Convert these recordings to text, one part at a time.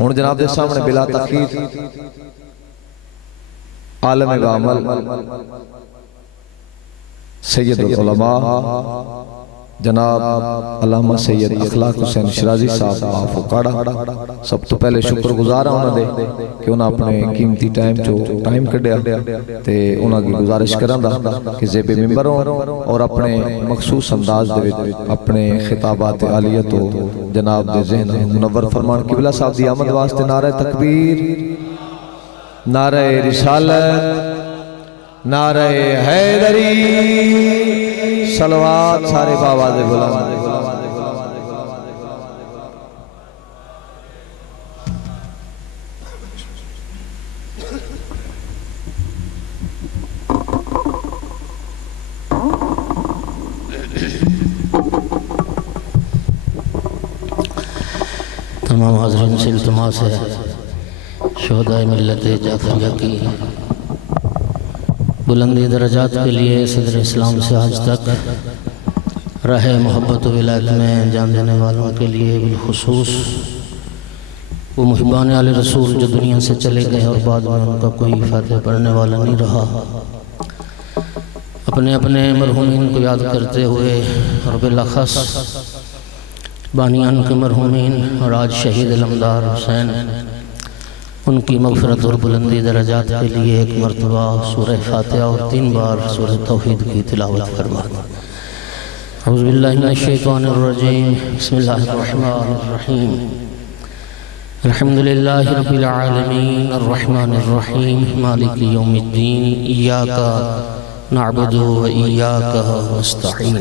ہن جناب دے سامنے بلا تخیر عالم عمل سید العلماء جناب علامہ سید اخلاق حسین شرازی صاحب آف اکاڑا سب تو پہلے شکر گزار ہونا دے کہ انہاں اپنے قیمتی ٹائم کڈیا تے انہاں کی گزارش کرن دا کہ زیب ممبر ہوں اور اپنے مخصوص انداز دے اپنے خطابات عالیہ تو جناب دے ذہن منور فرمان قبلہ صاحب دی آمد واسطے نعرہ تکبیر، نعرہ رسالت، نعرہ حیدری، صلوات سارے باواز بلند۔ تمام حاضرین سے التماس ہے شہدائے ملت جعفریہ کی بلندی درجات کے لیے صدر اسلام سے آج تک راہ محبت و ولایت میں جان دینے والوں کے لیے بالخصوص وہ محبان آل رسول جو دنیا سے چلے گئے اور بعد میں ان کا کوئی فاتح پڑھنے والا نہیں رہا، اپنے اپنے مرحومین کو یاد کرتے ہوئے اور بالاخص بانیان کے مرحومین اور آج شہید علمدار حسین ان کی مغفرت اور بلندی درجات کے لیے ایک مرتبہ سورہ فاتحہ اور 3 بار سورہ توحید کی تلاوت فرما دیں۔ اعوذ باللہ من الشیطان الرجیم، بسم اللہ الرحمن الرحیم، الحمدللہ رب العالمین الرحمن الرحیم مالک یوم الدین، ایاک نعبد و ایاک نستعین،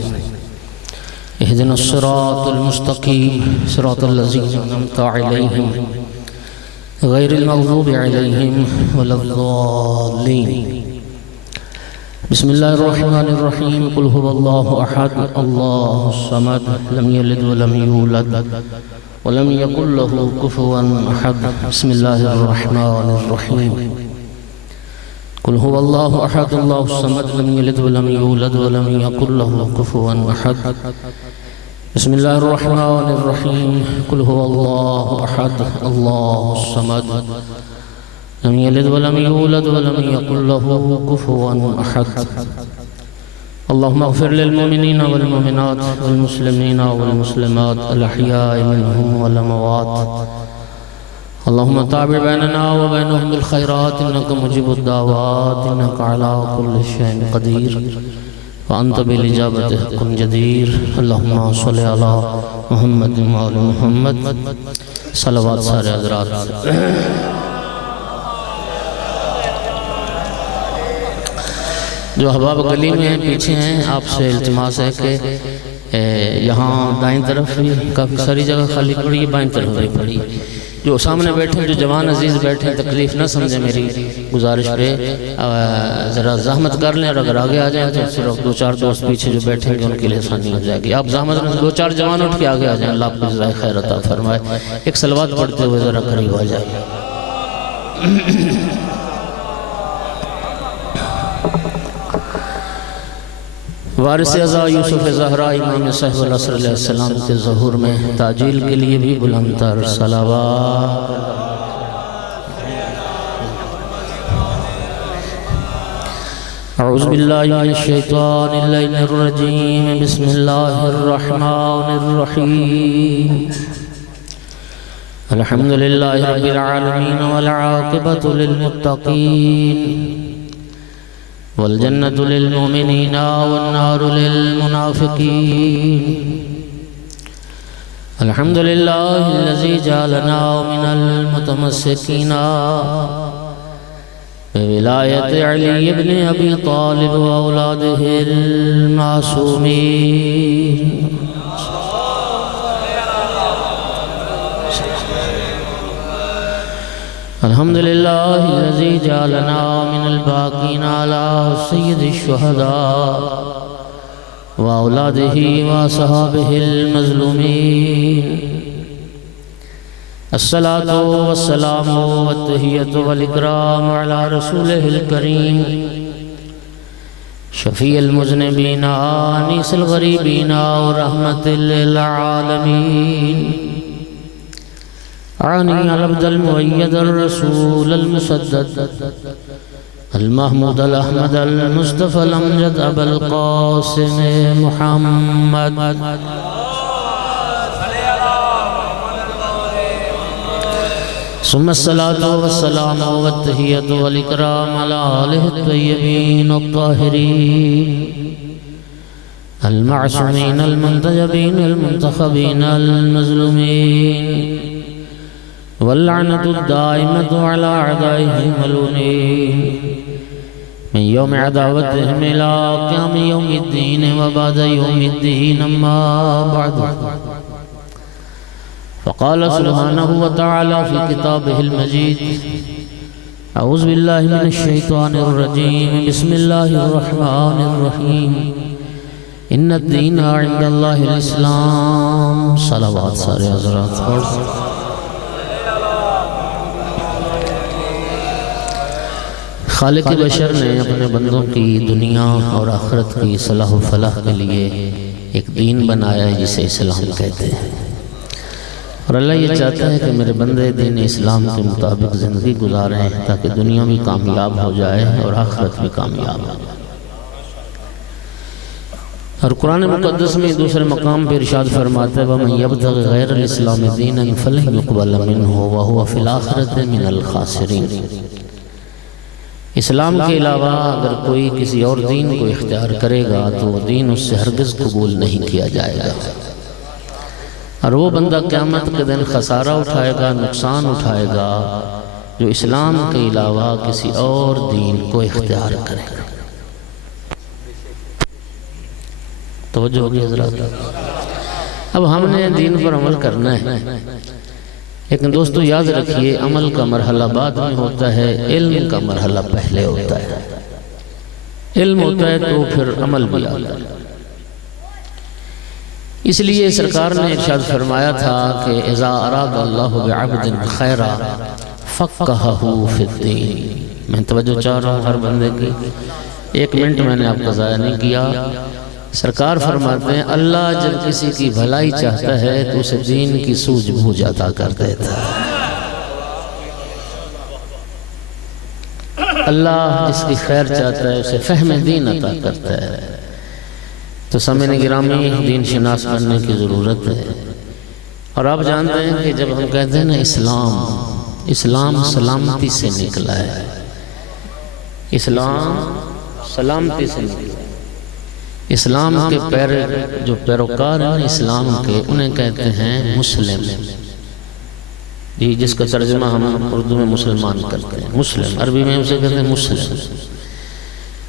اہدنا الصراط المستقیم صراط الذین انعمت علیہم غیر المغضوب علیہم ولا الضالین۔ بسم اللہ الرحمن الرحیم، قل هو اللہ احد اللہ الصمد لم یلد ولم یولد ولم یکن له کفوا احد۔ بسم اللہ الرحمن الرحیم، قل هو اللہ احد اللہ الصمد لم یلد ولم یولد ولم یکن له کفوا احد۔ بسم اللہ الرحمن الرحیم، قل هو اللہ احد اللہ الصمد لم یلد ولم یولد ولم یکن له کفوا احد۔ اللہم اغفر للمؤمنین والمؤمنات والمسلمین والمسلمات الاحیاء منہم والاموات، اللہم تابع بیننا وبینہم بالخیرات انکا مجیب الدعوات انکا علی کل شیء قدیر وانت بالاجابت حق جدیر۔ اللہم صلی علی محمد وآل محمد، صلوات سارے حضرات۔ جو احباب گلی میں پیچھے ہیں آپ سے التماس ہے کہ یہاں دائیں طرف کافی ساری جگہ خالی پڑی ہے، بائیں طرف بھی پڑی، جو سامنے بیٹھے جو جوان عزیز بیٹھے ہیں تکلیف نہ سمجھیں میری گزارش پہ، ذرا زحمت کر لیں اور اگر آگے آ جائیں تو صرف 2-4 دوست پیچھے جو بیٹھیں گے ان کے لیے آسانی ہو جائے گی۔ آپ زحمت میں 2-4 جوان اٹھ کے آگے آ جائیں، اللہ آپ کو جزائے خیر عطا فرمائے۔ ایک صلوات پڑھتے ہوئے ذرا قریب آ جائے۔ وارث ازا یوسف زہرا امام صاحب العصر علیہ السلام کے ظہور میں تعجیل کے لیے بھی بلند تر صلوات۔ اعوذ باللہ من الشیطان اللعین الرجیم، بسم اللہ الرحمن الرحیم، الحمدللہ رب العالمین والعاقبۃ للمتقین والجنة للمؤمنين والنار للمنافقين۔ الحمد لله الذي جعلنا من المتمسكين بولاية علي بن أبي طالب وأولاده المعصومين۔ الحمد لله الذي جعلنا من الباقين على سيد الشهداء وأولاده وصحابه المظلومين۔ الصلاة والسلام والتحية والإكرام على رسوله الكريم شفيع المذنبين آنيس الغريبين ورحمة للعالمين۔ عني العبد المؤيد الرسول المسدد المحمود الأحمد المصطفى الأمجد أبا القاسم محمد ثم الصلاة والسلام والتحية والإكرام على آله الطيبين الطاهرين المعصومين المنتجبين المنتخبين المظلومين واللعنة الدائمة على أعدائهم الملعونين من يوم عداوتهم إلى قيام يوم الدين وبعد يوم الدين. أما بعد، فقال سبحانه وتعالى في كتابه المجيد: أعوذ بالله من الشيطان الرجيم، بسم الله الرحمن الرحيم، إن الدين عند الله الإسلام. صلوات سارے حضرات پڑھ. خالق بشر نے اپنے بندوں کی دنیا اور آخرت کی صلاح و فلاح کے لیے ایک دین بنایا ہے جسے اسلام کہتے ہیں، اور اللہ یہ چاہتا ہے کہ میرے بندے دین اسلام کے مطابق زندگی گزاریں تاکہ دنیا بھی کامیاب ہو جائے اور آخرت بھی کامیاب ہو جائے. اور قرآن مقدس میں دوسرے مقام پہ ارشاد فرماتا ہے: وَمَن يَبْتَغِ غَيْرَ الْإِسْلَامِ دِينًا فَلَن يُقْبَلَ مِنْهُ وَهُوَ فِي الْآخِرَةِ مِنَ الْخَاسِرِينَ. اسلام کے علاوہ اگر کوئی کسی اور دین کو اختیار کرے گا تو وہ دین اس سے ہرگز قبول نہیں کیا جائے گا، اور وہ بندہ قیامت کے دن خسارہ اٹھائے گا، نقصان اٹھائے گا جو اسلام کے علاوہ کسی اور دین کو اختیار کرے گا. توجہ ہوگی حضرات. اب ہم نے دین پر عمل کرنا ہے، لیکن دوستو یاد رکھیے عمل کا مرحلہ بعد میں ہوتا ہے، علم کا مرحلہ پہلے ہوتا ہے. علم ہوتا ہے تو پھر عمل بھی آتا ہے. اس لیے سرکار نے ارشاد فرمایا تھا کہ اذا اراد اللہ بعبد خیرا فقہہ فی الدین. میں توجہ چاہ رہا ہوں ہر بندے کی، 1 منٹ میں نے آپ کا ضائع نہیں کیا. سرکار فرماتے ہیں اللہ جب کسی کی بھلائی چاہتا ہے تو اسے دین کی سوجھ بوجھ عطا کر دیتا ہے. اللہ جس کی خیر چاہتا ہے اسے فہم دین عطا کرتا ہے. تو سامعین گرامی، دین شناس بننے کی ضرورت ہے. اور آپ جانتے ہیں کہ جب ہم کہتے ہیں نا اسلام سلامتی سے نکلا ہے، اسلام سلامتی سے نکلا ہے. اسلام کے جو پیروکار ہیں اسلام کے، انہیں کہتے ہیں مسلم. جی، جس کا ترجمہ ہم اردو میں مسلمان کرتے ہیں، مسلم. عربی میں اسے کہتے ہیں مسلم.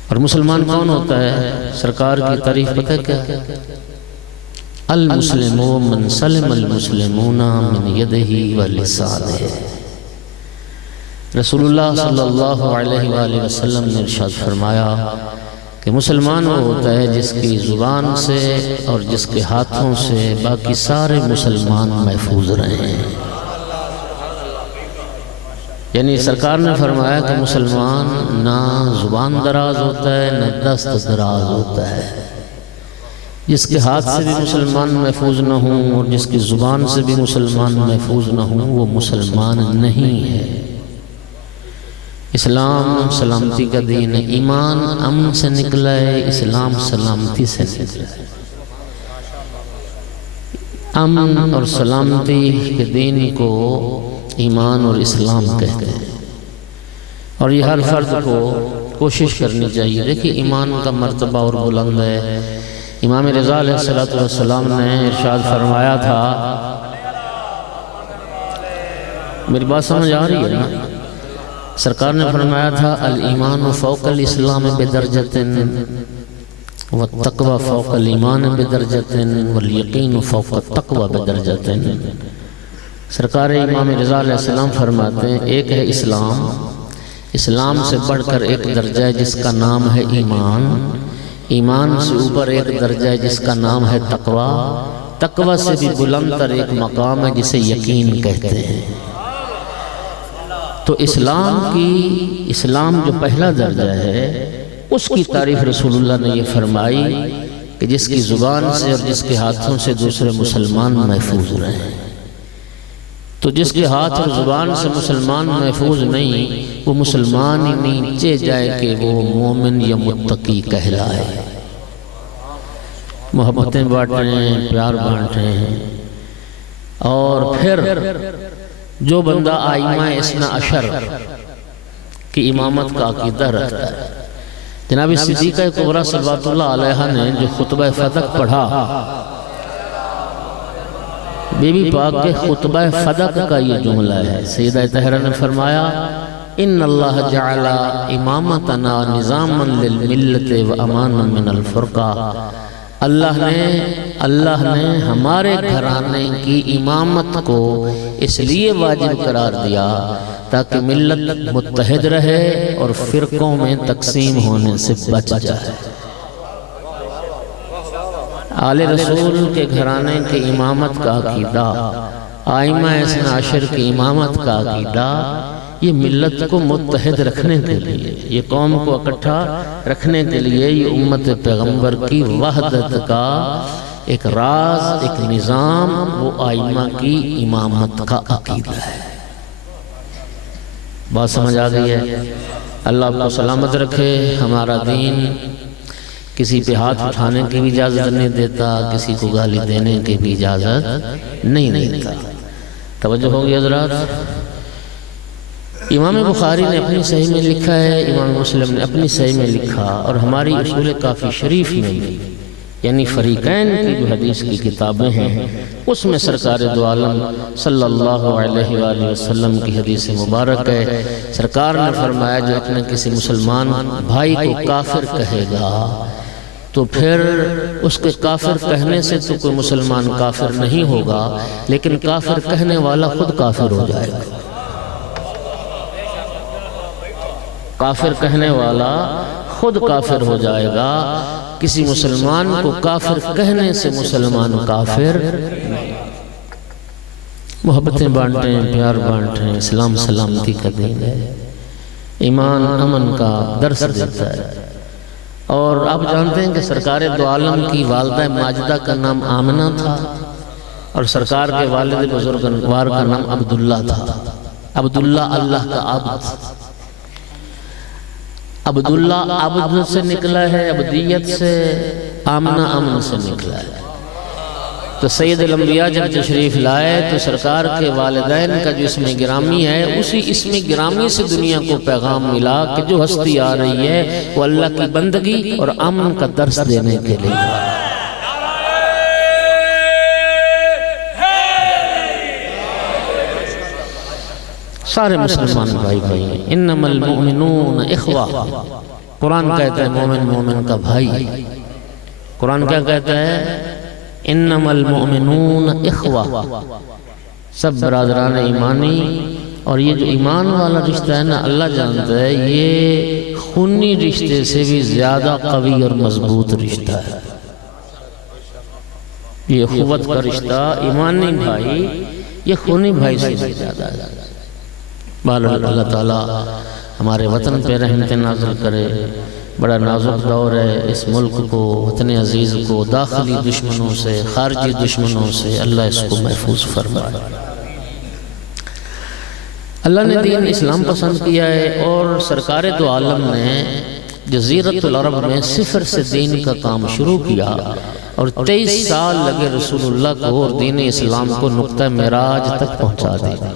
اور مسلمان کون ہوتا ہے؟ سرکار کی تعریف پتہ کیا ہے؟ المسلم من سلم المسلمون من یدہ و لسانہ. رسول اللہ صلی اللہ علیہ وآلہ وسلم نے ارشاد فرمایا کہ مسلمان وہ ہوتا ہے جس کی زبان سے اور جس کے ہاتھوں سے باقی سارے مسلمان محفوظ رہے ہیں. یعنی سرکار نے فرمایا کہ مسلمان نہ زبان دراز ہوتا ہے نہ دست دراز ہوتا ہے. جس کے ہاتھ سے بھی مسلمان محفوظ نہ ہوں اور جس کی زبان سے بھی مسلمان محفوظ نہ ہوں وہ مسلمان نہیں ہے. اسلام سلامتی کا دین ہے. ایمان امن سے نکلا ہے، اسلام سلامتی سے نکلا ہے. امن اور سلامتی کے دین کو ایمان اور اسلام کہتے ہیں، اور یہ ہر فرد کو کوشش کرنی چاہیے. دیکھیں ایمان کا مرتبہ اور بلند ہے. امام رضا علیہ السلام نے ارشاد فرمایا تھا، میری بات سمجھ آ رہی ہے نا؟ سرکار نے فرمایا تھا الایمان فوق الاسلام بدرجۃ والتقوی فوق الایمان بدرجۃ والیقین فوق التقوی بدرجۃ. سرکار امام رضا علیہ السلام فرماتے ہیں ایک ہے اسلام سے بڑھ کر ایک درجہ ہے جس کا نام ہے ایمان سے اوپر ایک درجہ ہے جس کا نام ہے تقوی سے بھی بلند تر ایک مقام ہے جسے یقین کہتے ہیں. تو اسلام جو پہلا درجہ ہے اس کی تعریف رسول اللہ نے یہ فرمائی کہ جس کی زبان سے اور جس کے ہاتھوں سے دوسرے مسلمان محفوظ رہیں. تو جس کے ہاتھ اور زبان سے مسلمان محفوظ نہیں، وہ مسلمان ہی نہیں چاہے جائے کہ وہ مومن یا متقی کہلائے۔ محبتیں بانٹ رہے ہیں، پیار بانٹ رہے ہیں، اور پھر جو بندہ آئمہ اثنا عشر کی امامت کا عقیدہ رکھتا ہے، جناب صدیقہ کبریٰ صلوات اللہ علیہا نے جو خطبہ فدق پڑھا، بی بی پاک کے خطبہ فدق کا یہ جملہ ہے۔ سیدہ طاہرہ نے فرمایا ان اللہ جعل امامتنا نظاما للملت و امانا من الفرقہ، اللہ نے ہمارے گھرانے کی امامت کو اس لیے واجب قرار دیا تاکہ ملت متحد رہے اور فرقوں میں تقسیم ہونے سے بچ جائے۔ آل رسول کے گھرانے کی امامت کا عقیدہ، آئمہ اثنا عشر کی امامت کا عقیدہ، یہ ملت کو متحد رکھنے کے لیے، یہ قوم کو اکٹھا رکھنے کے لیے، یہ امت پیغمبر کی وحدت کا ایک راز، ایک نظام، وہ آئمہ کی امامت کا عقیدہ ہے۔ بات سمجھ آ گئی ہے؟ اللہ آپ کو سلامت رکھے۔ ہمارا دین کسی پہ ہاتھ اٹھانے کی بھی اجازت نہیں دیتا، کسی کو گالی دینے کی بھی اجازت نہیں دیتا۔ توجہ ہوگی حضرات؟ امام بخاری نے اپنی صحیح میں لکھا ہے، امام مسلم نے اپنی صحیح میں لکھا، اور ہماری اصول کافی شریف میں بھی، یعنی فریقین کی جو حدیث کی کتابیں ہیں، اس میں سرکار دو عالم صلی اللہ علیہ وآلہ وسلم کی حدیث مبارک ہے۔ سرکار نے فرمایا جو اپنے کسی مسلمان بھائی کو کافر کہے گا تو پھر اس کے کافر کہنے سے تو کوئی مسلمان کافر نہیں ہوگا، لیکن کافر کہنے والا خود کافر ہو جائے گا۔ کافر کہنے والا خود کافر ہو جائے گا۔ کسی مسلمان کو کافر کہنے سے مسلمان کافر نہیں۔ محبتیں بانٹیں، پیار بانٹیں، اسلام سلامتی کا دین ہے، ایمان امن کا درس دیتا ہے۔ اور آپ جانتے ہیں کہ سرکار دو عالم کی والدہ ماجدہ کا نام آمنہ تھا، اور سرکار کے والد بزرگوار کا نام عبداللہ تھا۔ عبداللہ اللہ کا عبد، عبداللہ عبد سے نکلا ہے، عبدیت سے، آمنہ امن سے نکلا ہے۔ تو سید الانبیاء جب تشریف لائے تو سرکار کے والدین کا جو اسم گرامی ہے، اسی اسم گرامی سے دنیا کو پیغام ملا کہ جو ہستی آ رہی ہے وہ اللہ کی بندگی اور امن کا درس دینے کے لیے۔ سارے مسلمان بھائی بھائی ہیں۔ انما المؤمنون اخوہ، قرآن کہتا ہے مومن مومن کا بھائی۔ قرآن کیا کہتا ہے؟ انما المؤمنون اخوہ، سب برادران ایمانی۔ اور یہ جو ایمان والا رشتہ ہے نا، اللہ جانتا ہے یہ خونی رشتے سے بھی زیادہ قوی اور مضبوط رشتہ ہے۔ یہ اخوت کا رشتہ، ایمانی بھائی، یہ خونی بھائی سے بھی زیادہ ہے۔ اللہ تعالیٰ ہمارے وطن پہ رحمت نازل کرے۔ بڑا نازک دور ہے، اس ملک کو، وطن عزیز کو داخلی دشمنوں سے، خارجی دشمنوں سے اللہ اس کو محفوظ فرمائے۔ اللہ نے دین اسلام پسند کیا ہے، اور سرکار دو عالم نے جزیرت العرب میں صفر سے دین کا کام شروع کیا، اور 23 سال لگے رسول اللہ کو اور دین اسلام کو نقطہ معراج تک پہنچا دیا۔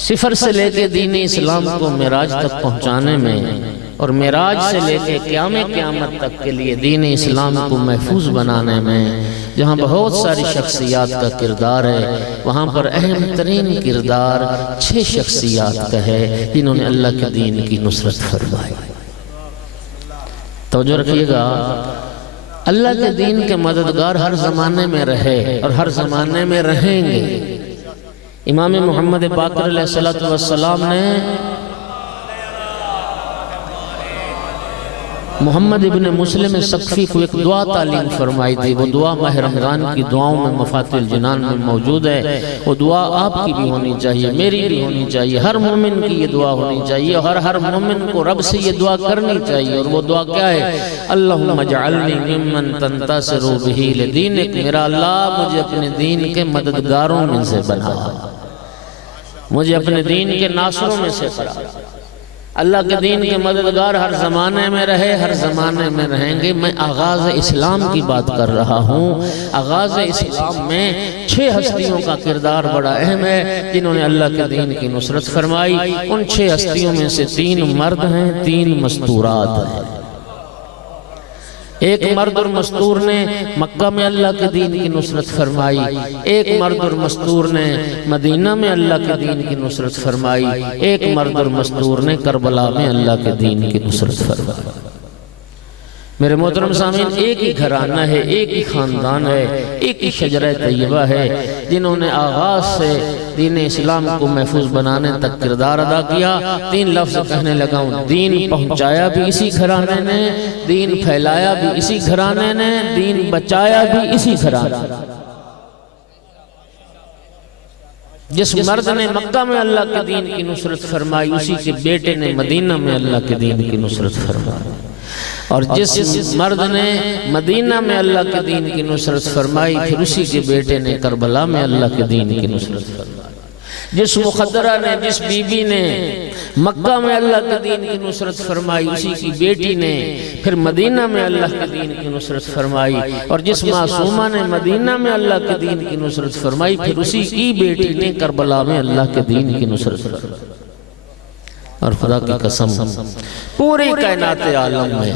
صفر سے لے کے دین اسلام کو معراج تک پہنچانے میں، اور معراج سے لے کے قیامت تک کے لیے دین اسلام کو محفوظ بنانے میں، جہاں بہت ساری شخصیات کا کردار ہے، وہاں پر اہم ترین کردار 6 شخصیات کا ہے جنہوں نے اللہ کے دین کی نصرت فرمائی۔ توجہ رکھیے گا، اللہ کے دین کے مددگار ہر زمانے میں رہے اور ہر زمانے میں رہیں گے۔ امام محمد باقر علیہ السلام نے محمد ابن مسلم سقفی کو ایک دعا تعلیم فرمائی تھی، وہ دعا ماہ رمضان کی دعاؤں میں مفاتح الجنان میں موجود ہے۔ وہ دعا آپ کی بھی ہونی چاہیے، میری بھی ہونی چاہیے، ہر مومن کی یہ دعا ہونی چاہیے، اور ہر مومن کو رب سے یہ دعا کرنی چاہیے۔ اور وہ دعا کیا ہے؟ اللہم اجعلنی ممن تنتصر بہ لدینک، میرا اللہ مجھے اپنے دین کے مددگاروں میں سے بنا، مجھے اپنے دین کے ناصروں میں سے بنا۔ اللہ کے دین کے مددگار ہر زمانے میں رہے، ہر زمانے میں رہیں گے۔ میں آغاز اسلام کی بات کر رہا ہوں۔ آغاز اسلام میں 6 ہستیوں کا کردار بڑا اہم ہے جنہوں نے اللہ کے دین کی نصرت فرمائی۔ ان 6 ہستیوں میں سے 3 مرد ہیں، 3 مستورات ہیں۔ ایک مرد اور مستور نے مکہ میں اللہ کے دین کی نصرت فرمائی، ایک مرد اور مستور نے مدینہ میں اللہ کے دین کی نصرت فرمائی، ایک مرد اور مستور نے کربلا میں اللہ کے دین کی نصرت فرمائی۔ میرے محترم سامعین، ایک ہی گھرانہ ہے، ایک ہی خاندان ہے، ایک ہی شجرہ طیبہ ہے جنہوں نے آغاز سے دین اسلام کو محفوظ بنانے تک کردار ادا کیا۔ 3 لفظ کہنے لگا ہوں، دین پہنچایا بھی اسی گھرانے نے، دین پھیلایا بھی اسی گھرانے نے، دین بچایا بھی اسی گھرانے نے۔ جس مرد نے مکہ میں اللہ کے دین کی نصرت فرمائی، اسی کے بیٹے نے مدینہ میں اللہ کے دین کی نصرت فرمائی، اور جس مرد نے مدینہ میں اللہ کے دین کی نصرت فرمائی، پھر اسی کے بیٹے نے کربلا میں اللہ کے دین کی نصرت فرمائی۔ جس مخدرہ نے، جس بی بی نے مکہ میں اللہ کے دین کی نصرت فرمائی، اسی کی بیٹی نے پھر مدینہ میں اللہ کے دین کی نصرت فرمائی، اور جس معصومہ نے مدینہ میں اللہ کے دین کی نصرت فرمائی، پھر اسی کی بیٹی نے کربلا میں اللہ کے دین کی نصرت فرمائی۔ اور خدا کی قسم، پوری کائنات عالم میں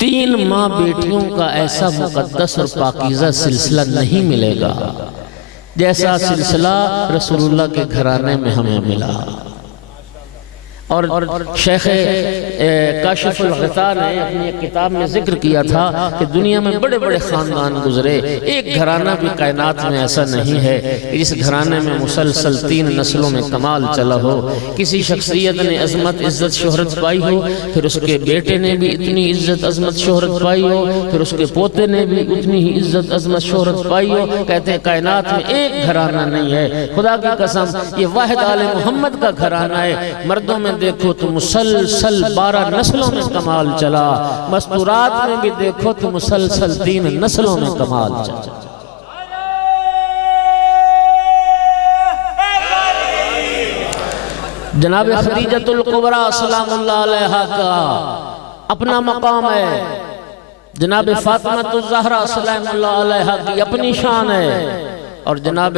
3 ماں بیٹیوں کا ایسا مقدس اور پاکیزہ سلسلہ نہیں ملے گا جیسا سلسلہ رسول اللہ کے گھرانے میں ہمیں ملا۔ اور شیخ کاشف الغطاء نے اپنی ایک کتاب میں ذکر کیا تھا کہ دنیا میں بڑے بڑے خاندان گزرے، ایک گھرانہ بھی کائنات میں ایسا نہیں ہے کہ جس گھرانے میں مسلسل 3 نسلوں میں کمال چلا ہو۔ کسی شخصیت نے عظمت، عزت، شہرت پائی ہو، پھر اس کے بیٹے نے بھی اتنی عزت، عظمت، شہرت پائی ہو، پھر اس کے پوتے نے بھی اتنی ہی عزت، عظمت، شہرت پائی ہو۔ کہتے ہیں کائنات میں ایک گھرانہ نہیں ہے۔ خدا کی قسم، یہ واحد آل محمد کا گھرانہ ہے۔ مردوں میں دیکھو تو مسلسل 12 نسلوں میں کمال چلا، مستورات میں بھی دیکھو تو مسلسل 3 نسلوں میں کمال چلا۔ جناب خدیجۃ الکبریٰ سلام اللہ علیہا کا اپنا مقام ہے، جناب فاطمہ الزہرا سلام اللہ علیہا کی اپنی شان ہے، اور جناب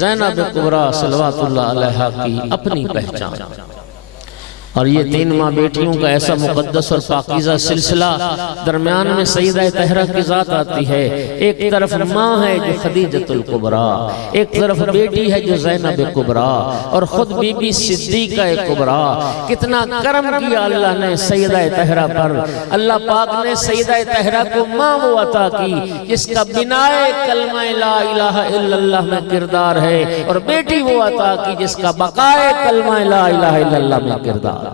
زینب کبریٰ صلوات اللہ علیہا کی اپنی پہچان۔ اور یہ 3 ماں بیٹیوں کا ایسا مقدس اور پاکیزہ سلسلہ، درمیان میں سیدہ طاہرہ کی ذات آتی ہے۔ ایک طرف ماں ہے جو خدیجۃ الکبریٰ، ایک طرف بیٹی ہے جو زینب کبریٰ، اور خود بی بی صدیقہ کبریٰ۔ کتنا کرم کیا اللہ نے سیدہ طاہرہ پر۔ اللہ پاک نے سیدہ طاہرہ کو ماں وہ عطا کی جس کا بنائے کلمہ لا الہ الا اللہ میں کردار ہے، اور بیٹی وہ عطا کی جس کا بقائے کلمہ لا الہ الا اللہ میں کردار۔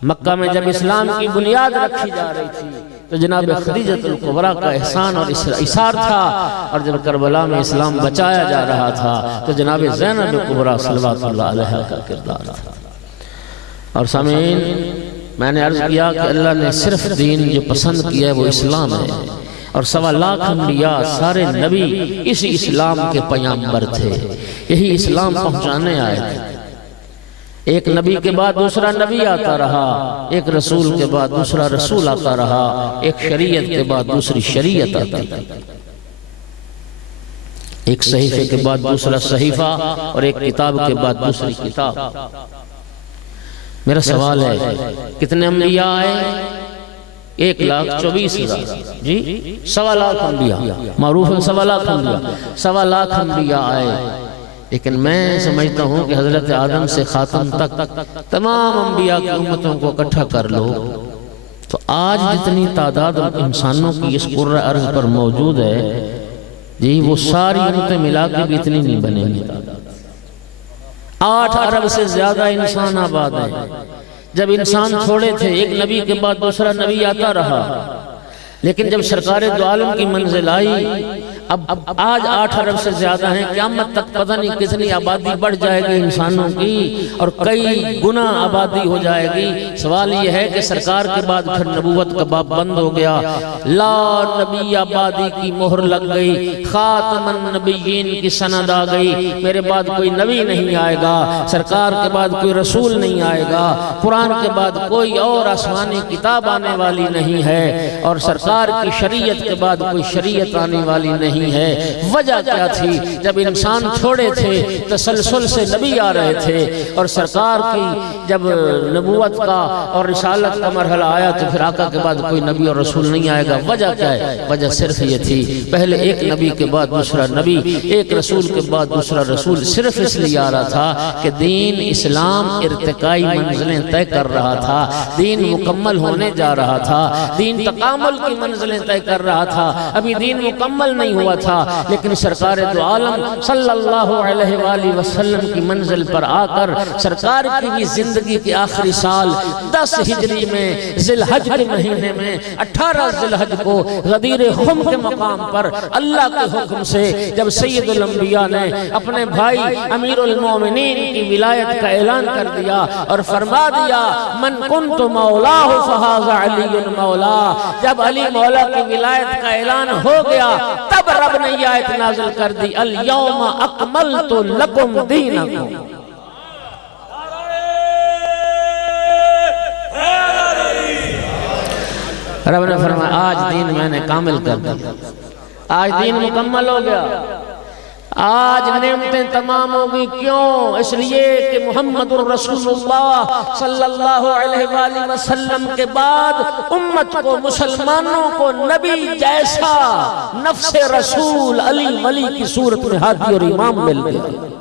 مکہ میں جب اسلام کی بنیاد رکھی جا رہی تھی تو جناب خدیجۃ الکبریٰ کا احسان اور اثار تھا، اور جب کربلا میں اسلام بچایا جا رہا تھا تو جناب زینب کبریٰ صلوات اللہ علیہا کا کردار تھا۔ اور سامعین، میں نے عرض کیا کہ اللہ نے صرف دین جو پسند کیا ہے وہ اسلام ہے، اور 1.25 لاکھ انبیاء، سارے نبی اسی اسلام کے پیامبر تھے، یہی اسلام پہنچانے آئے تھے۔ ایک نبی کے بعد دوسرا نبی آتا رہا، ایک رسول کے بعد دوسرا رسول آتا رہا، ایک شریعت کے بعد دوسری شریعت آتی رہی، ایک صحیفے کے بعد دوسرا صحیفہ، اور ایک کتاب کے بعد دوسری کتاب۔ میرا سوال ہے، کتنے انبیاء آئے؟ 1,24,000 جی، 1.25 لاکھ انبیاء، معروف ہے 1.25 لاکھ انبیاء، 1.25 لاکھ انبیاء آئے۔ لیکن میں سمجھتا ہوں کہ حضرت آدم سے خاتم تک تمام انبیاء کی امتوں کو اکٹھا کر لو تو آج جتنی تعداد انسانوں کی اس کرۂ ارض پر موجود ہے جی، وہ ساری امتیں ملا کے بھی اتنی نہیں بنے گی۔ 8 ارب سے زیادہ انسان آباد ہیں۔ جب انسان چھوڑے تھے ایک نبی کے بعد دوسرا نبی آتا رہا، لیکن جب سرکار دو عالم کی منزل آئی، اب آج 8 ارب سے زیادہ ہیں، قیامت تک پتہ نہیں کتنی آبادی بڑھ جائے گی انسانوں کی، اور کئی گنا آبادی ہو جائے گی۔ سوال یہ ہے کہ سرکار کے بعد پھر نبوت کا باب بند ہو گیا، لا نبی آبادی کی مہر لگ گئی، خاتم النبیین کی سند آ گئی، میرے بعد کوئی نبی نہیں آئے گا، سرکار کے بعد کوئی رسول نہیں آئے گا، قرآن کے بعد کوئی اور آسمانی کتاب آنے والی نہیں ہے، اور سرکار کی شریعت کے بعد کوئی شریعت آنے والی نہیں ہے۔ وجہ کیا تھی؟ جب انسان چھوڑے تھے تسلسل سے نبی آ رہے تھے، اور سرکار کی جب نبوت کا اور رسالت کا مرحلہ آیا تو پھر آقا کے بعد کوئی نبی اور رسول نہیں آئے گا۔ وجہ کیا ہے؟ وجہ صرف یہ تھی، پہلے ایک نبی کے بعد دوسرا نبی، ایک رسول کے بعد دوسرا رسول، صرف اس لیے آ رہا تھا کہ دین اسلام ارتقائی منزلیں طے کر رہا تھا، دین مکمل ہونے جا رہا تھا، دین تکامل کی منزلیں طے کر رہا تھا، ابھی دین مکمل نہیں ہوا تھا، لیکن سرکار دو عالم صلی اللہ علیہ وآلہ وسلم کی منزل پر آ کر سرکار کی بھی زندگی کے آخری سال 10 ہجری میں ذی الحج کے مہینے میں 18 ذی الحج کو غدیر خم کے مقام پر اللہ کے حکم سے جب سید الانبیاء نے اپنے بھائی امیر المومنین کی ولایت کا اعلان کر دیا اور فرما دیا من کنت مولاہ فہذا علی مولا، جب علی مولا کی ولایت کا اعلان ہو گیا تب رب نے یہ آیت نازل کر دی الیوم اکملت لکم دینکم۔ رب نے فرمایا آج دین میں نے کامل کر دیا، آج دین مکمل ہو گیا، آج نعمتیں تمام ہوگی۔ کیوں؟ اس لیے کہ محمد الرسول اللہ صلی اللہ علیہ وآلہ وسلم کے بعد امت کو، مسلمانوں کو نبی جیسا نفس رسول علی ولی کی صورت میں ہادی اور امام مل گیا۔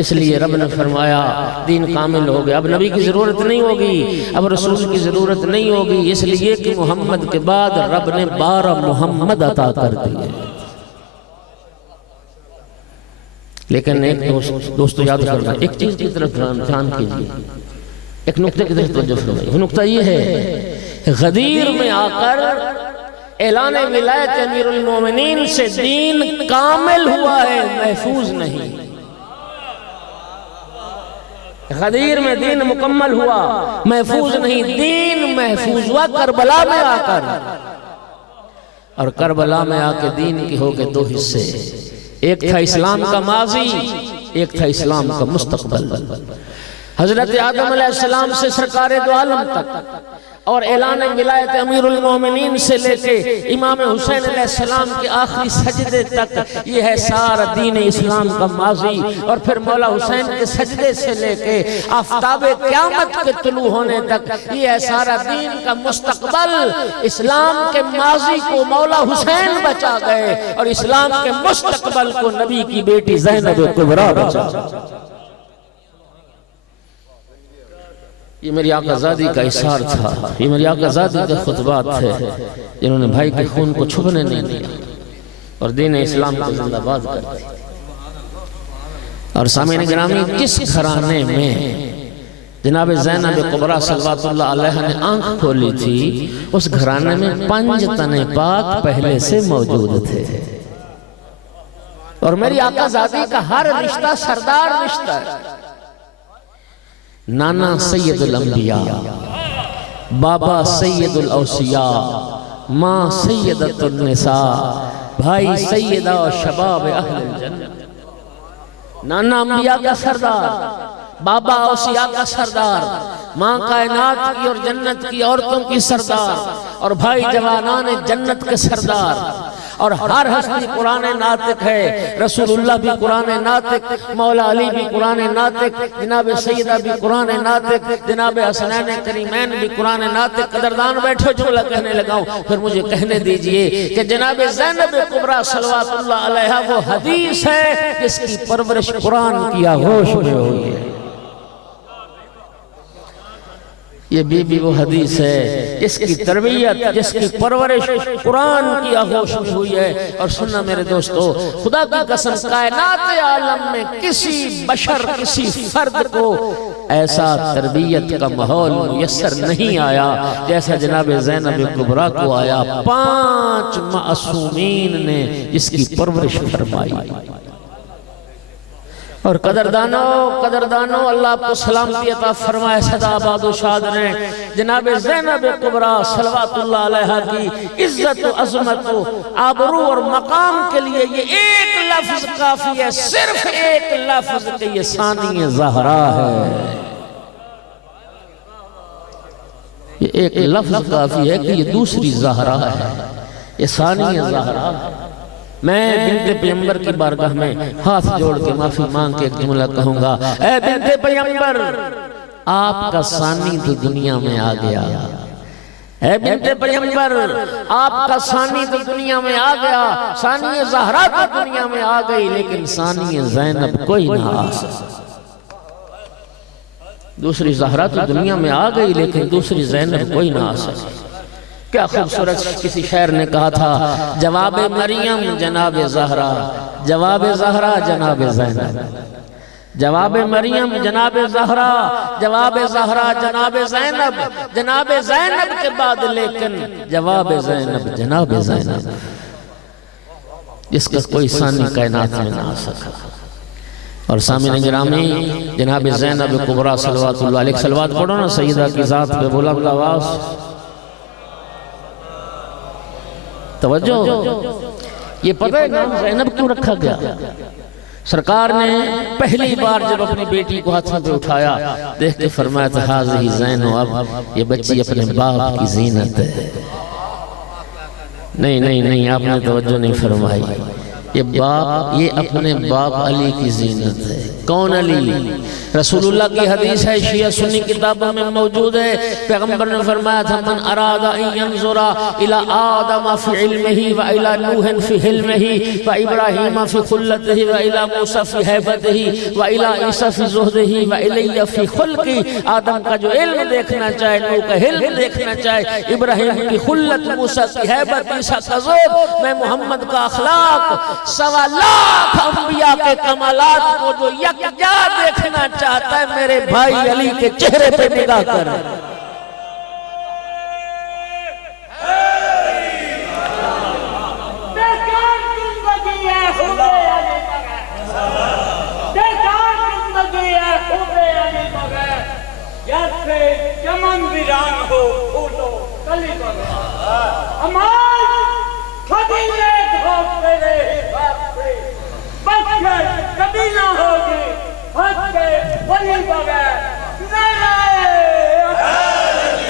اس لیے رب نے فرمایا دین کامل ہو گیا، اب نبی کی ضرورت نہیں ہوگی، اب رسول کی ضرورت نہیں ہوگی، اس لیے کہ محمد کے بعد رب نے 12 محمد عطا کر دیے۔ لیکن ایک دوستو یاد کرنا، ایک چیز کی طرف دھیان کیجئے، ایک نقطے کی طرف توجہ فرمائیے۔ وہ نقطہ یہ ہے، غدیر میں آ کر اعلان ولایت امیر المومنین سے دین کامل ہوا ہے، محفوظ نہیں۔ غدیر میں دین مکمل ہوا، محفوظ نہیں، دین محفوظ ہوا کربلا میں آ کر، اور کربلا میں آ کے دین کی ہو گئے 2 حصے، ایک تھا اسلام کا ماضی، ایک تھا اسلام کا مستقبل۔ حضرت آدم علیہ السلام سے سرکار دو عالم تک، اور اعلان ولایت امیر المومنین سے لے کے امام حسین علیہ السلام کے آخری سجدے تک، یہ ہے سارا دین اسلام کا ماضی۔ اور پھر مولا حسین کے سجدے سے لے کے آفتاب قیامت کے طلوع ہونے تک، یہ ہے سارا دین کا مستقبل۔ اسلام کے ماضی کو مولا حسین بچا گئے، اور اسلام کے مستقبل کو نبی کی بیٹی زینب کبریٰ بچا۔ یہ میری آقا زادی کا اثار تھا، یہ میری آقا زادی کے خطبات تھے جنہوں نے بھائی کے خون کو چھپنے نہیں دیا اور دین اسلام کو زندہ باد کر دیا۔ اور سامعین گرامی، جس گھرانے میں جناب زینب کبریٰ صلوات اللہ علیہ نے آنکھ کھولی تھی، اس گھرانے میں 5 تن پاک پہلے سے موجود تھے، اور میری آقا زادی کا ہر رشتہ سردار رشتہ ہے۔ نانا سید الانبیاء، بابا سید الاوصیاء، ماں سیدت النساء، بھائی سیدہ و شباب اہل الجنہ۔ نانا انبیاء کا سردار، بابا اوصیاء کا سردار، ماں کائنات کی اور جنت کی عورتوں کی سردار، اور بھائی جوانان جنت کے سردار۔ اور ہر ہستی قرآن ناطق ہے، رسول اللہ بھی قرآن ناطق، مولا علی بھی قرآن ناطق، جناب سیدہ بھی قرآن ناطق، جناب حسنین کریمین بھی قرآن ناطق۔ قدردان بیٹھو، جملہ کہنے لگاؤں، پھر مجھے کہنے دیجئے کہ جناب زینب کبریٰ صلوات اللہ علیہ وہ حدیث ہے جس کی پرورش قرآن کی آغوش میں ہوئی ہے۔ یہ بی بی وہ حدیث ہے جس کی تربیت، جس کی پرورش قرآن کی آغوش میں ہوئی ہے۔ اور سننا میرے دوستو، خدا کی قسم کائنات عالم میں کسی بشر، کسی فرد کو ایسا تربیت کا ماحول میسر نہیں آیا جیسا جناب زینب کبریٰ کو آیا۔ 5 معصومین نے جس کی پرورش فرمائی۔ اور قدردانو اللہ آپ کو سلامتی عطا فرمائے، صدا آباد و شاد رہیں۔ جناب زینب کبریٰ صلوات اللہ علیہ کی عزت و عظمت و آبرو اور مقام کے لیے یہ ایک لفظ کافی ہے، صرف ایک لفظ کہ یہ ثانی زہرا ہے۔ یہ ایک لفظ کافی ہے کہ یہ دوسری زہرا ہے، یہ ثانی زہرا ہے۔ میں بنت پیغمبر کی بارگاہ میں ہاتھ جوڑ کے معافی مانگ کے ایک جملہ کہوں گا، اے بنت پیغمبر، آپ کا ثانی تو دنیا میں آ گیا۔ اے بنت پیغمبر، آپ کا ثانی تو دنیا میں آ گیا، ثانی زہرا تو دنیا میں آ گئی، لیکن ثانی زینب کوئی نہ آ سکتا۔ دوسری زہرا تو دنیا میں آ گئی، لیکن دوسری زینب کوئی نہ آ سکتا۔ کیا خوبصورت کسی شاعر نے کہا تھا، جواب مریم جناب زہرا، جواب زہرا جناب زینب، جواب مریم جناب زہرا، جواب زہرا جناب زینب، جناب زینب کے بعد لیکن جواب زینب جناب زینب، جس کا کوئی ثانی کائنات میں نہ آ سکا۔ اور سامعین گرامی، جناب زینب کبریٰ صلوات اللہ علیہ صلوات پڑھو نا سیدہ کی ذات پہ بلند آواز۔ توجہ، یہ پتہ ہے نام زینب کیوں رکھا گیا؟ سرکار نے پہلی بار جب اپنی بیٹی کو ہاتھوں پہ اٹھایا، دیکھ کے فرمایا تھا ہاذہ زینب، یہ بچی اپنے باپ کی زینت ہے۔ نہیں آپ نے توجہ نہیں فرمائی، یہ اپنے باپ علی کی زینت ہے۔ کون علی؟ رسول اللہ کی حدیث ہے، شیعہ سنی کتابوں میں موجود ہے، پیغمبر نے فرمایا تھا من اراد ان ينظر الى آدم فی علمہ والى نوح فی حلمہ وابراہیم فی خلتہ والى موسیٰ فی حیبتہ والى عیسیٰ فی زہدہ والی فی خلقہ۔ آدم کا جو علم دیکھنا چاہے، نوح کا حلم دیکھنا چاہے، ابراہیم کی خلت، موسیٰ کی حیبت، عیسیٰ کا زہد، میں محمد کا اخلاق، 1.25 لاکھ انبیاء کے کمالات کو جو یکجا دیکھنا چاہتا ہے، میرے بھائی علی کے چہرے پہ نگاہ کر۔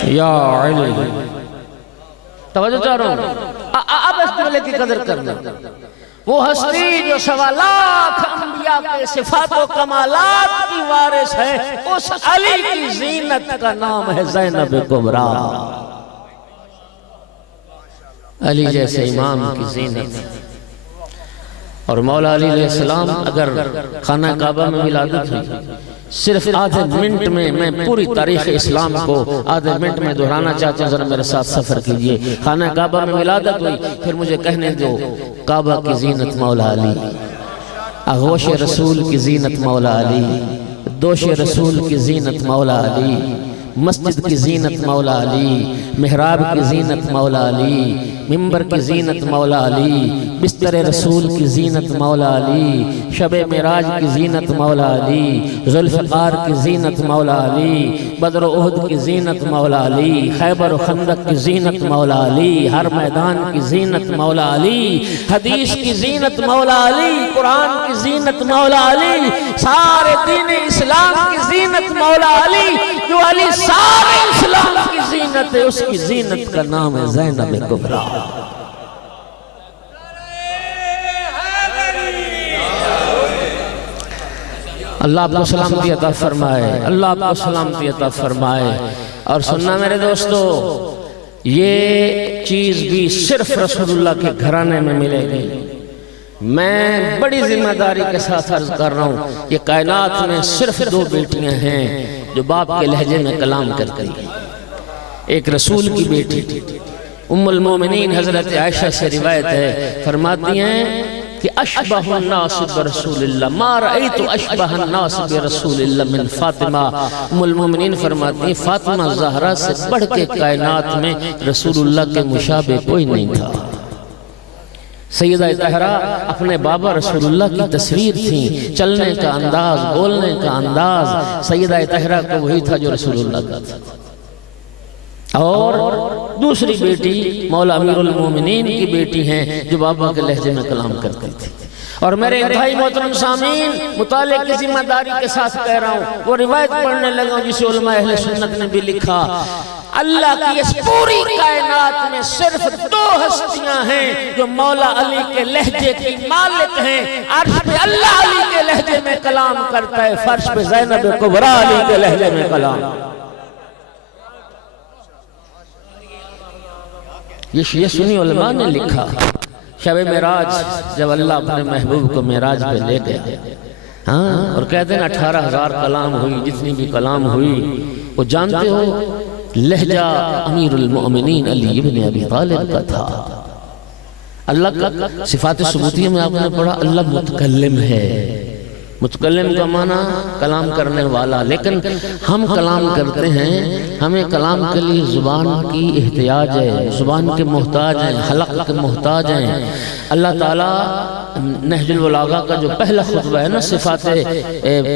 یا علی، توجہ چاہ رہا ہوں، اب اس جملے کی قدر کرنا۔ وہ ہستی جو 1.25 لاکھ انبیاء کے صفات و کمالات کی وارث ہے، اس علی کی زینت کا نام ہے زینب کبریٰ۔ علی جیسے امام کی زینت۔ اور مولا علی علیہ السلام اگر خانہ کعبہ میں ولادت ہوئی، صرف آدھے منٹ میں پوری تاریخ اسلام کو آدھے منٹ میں دہرانا چاہتا ہوں، ذرا میرے ساتھ سفر کیجئے۔ خانہ کعبہ میں ولادت ہوئی، پھر مجھے کہنے دو کعبہ کی زینت مولا علی، آغوش رسول کی زینت مولا علی، دوش رسول کی زینت مولا علی، مسجد کی زینت مولا علی، محراب کی زینت مولا علی، منبر کی زینت مولا علی، بستر رسول کی زینت مولا علی، شب معراج کی زینت مولا علی، ذوالفقار کی زینت مولا علی، بدر و احد کی زینت مولا علی، خیبر و خندق کی زینت مولا علی، ہر میدان کی زینت مولا علی، حدیث کی زینت مولا علی، قرآن کی زینت مولا علی، سارے دین اسلام کی زینت مولا علی، جو علی سارے اسلام کی زینت ہے، اس کی زینت کا نام ہے زینب کبریٰ۔ اللہ آپ کو سلامتی عطا فرمائے، اللہ آپ کو سلامتی عطا فرمائے۔ اور سننا میرے دوستو، یہ چیز بھی صرف رسول اللہ کے گھرانے میں ملے گی۔ میں بڑی ذمہ داری کے ساتھ عرض کر رہا ہوں، یہ کائنات میں صرف 2 بیٹیاں ہیں جو باپ کے لہجے میں کلام کرتی ہیں۔ ایک رسول کی بیٹی تھی، ام المومنین حضرت عائشہ سے روایت ہے، فرماتی ہیں کہ اشبہ الناس برسول اللہ، ما رأیت اشبہ الناس برسول اللہ من فاطمہ۔ ام المومنین فرماتی ہیں فاطمہ زہرا سے بڑھ کے کائنات میں رسول اللہ کے مشابہ کوئی نہیں تھا۔ سیدہ طاہرہ اپنے بابا رسول اللہ کی تصویر تھیں، چلنے کا انداز، بولنے کا انداز سیدہ طاہرہ کو وہی تھا جو رسول اللہ کا تھا۔ اور دوسری بیٹی مولا امیر المومنین کی بیٹی ہیں جو بابا کے لہجے میں کلام کرتی تھی۔ اور میرے انتہائی محترم سامعین، مطالعے کی ذمہ داری کے ساتھ کہہ رہا ہوں، وہ روایت پڑھنے لگا ہوں جسے علماء اہل سنت نے بھی لکھا، اللہ کی اس پوری کائنات میں صرف 2 ہستیاں ہیں جو مولا علی کے لہجے کی مالک ہیں۔ عرش پہ اللہ علی کے لہجے میں کلام کرتا ہے، فرش پہ زینب کبریٰ علی کے لہجے میں کلام۔ یہ سنی علماء نے لکھا، شب معراج جب اللہ اپنے محبوب کو معراج پہ لے گیا، اور کہتے ہیں 18,000 کلام ہوئی، جتنی بھی کلام ہوئی، وہ جانتے ہو لہجہ امیر المؤمنین علی ابن ابی طالب کا تھا۔ اللہ کا صفات ثبوتیہ میں آپ نے پڑھا، اللہ متکلم ہے۔ متکلم کا معنی کلام کرنے والا، لیکن ہم کلام کرتے ہیں، ہمیں کلام کے لیے زبان کی احتیاج ہے، زبان کے محتاج ہیں، حلق کے محتاج ہیں۔ اللہ تعالیٰ نہج البلاغہ کا جو پہلا خطبہ ہے نا صفات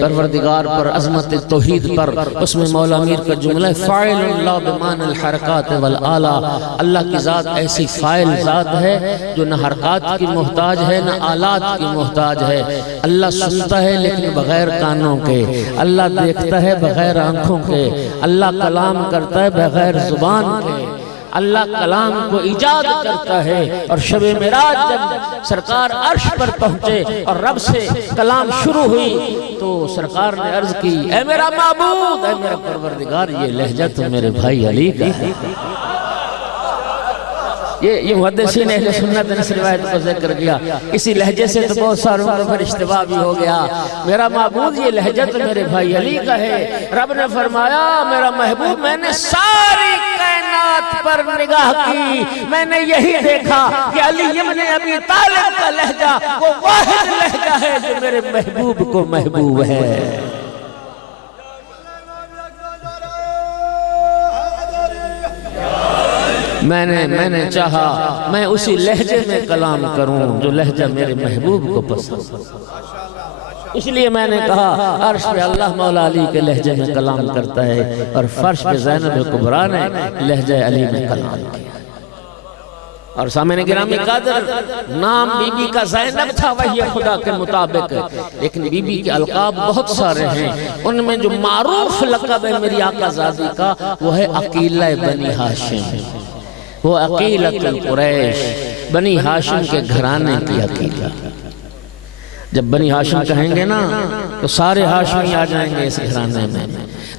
پروردگار پر، عظمت توحید پر، اس میں مولا امیر کا جملہ ہے فاعل اللہ بمان الحرکات والآلہ، اللہ کی ذات ایسی فاعل ذات ہے جو نہ حرکات کی محتاج ہے نہ آلات کی محتاج ہے۔ اللہ سنتا ہے لیکن بغیر کانوں کے، اللہ دیکھتا ہے بغیر آنکھوں کے، اللہ کلام کرتا ہے بغیر زبان کے، اللہ کلام کو ایجاد کرتا ہے۔ اور شب معراج جب سرکار عرش پر پہنچے اور رب سے کلام شروع ہوئی تو سرکار نے عرض کی، اے میرا معبود، اے میرا پروردگار، یہ لہجہ تو میرے بھائی علی کا ہے۔ یہ محدثین اہل سنت نے اس روایت کو ذکر کیا، اسی لہجے سے تو بہت ساروں کو پھر اشتباہ بھی ہو گیا۔ میرا معبود، یہ لہجہ تو میرے بھائی علی کا ہے۔ رب نے فرمایا، میرا محبوب، میں نے ساری کائنات پر نگاہ کی، میں نے یہی دیکھا کہ علی ابن ابی طالب کا لہجہ وہ واحد لہجہ ہے جو میرے محبوب کو محبوب ہے۔ میں نے چاہا میں اسی لہجے میں کلام کروں جو لہجہ میرے محبوب کو پسند، اس لیے میں نے کہا عرش پہ اللہ مولا علی کے لہجے میں کلام کرتا ہے اور فرش پہ زینب کبریٰ نے لہجہ علی میں کلام کیا۔ اور سامعین گرامی قادر، نام بی بی کا زینب تھا وحی خدا کے مطابق، لیکن بی بی کے القاب بہت سارے ہیں، ان میں جو معروف لقب ہے میری آقا زادی کا وہ ہے عقیلہ بنی ہاشم، وہ عقیلۃ القریش، بنی ہاشم کے گھرانے کی عقیلہ۔ جب بنی ہاشم کہیں گے نا تو سارے ہاشمی آ جائیں گے اس گھرانے میں،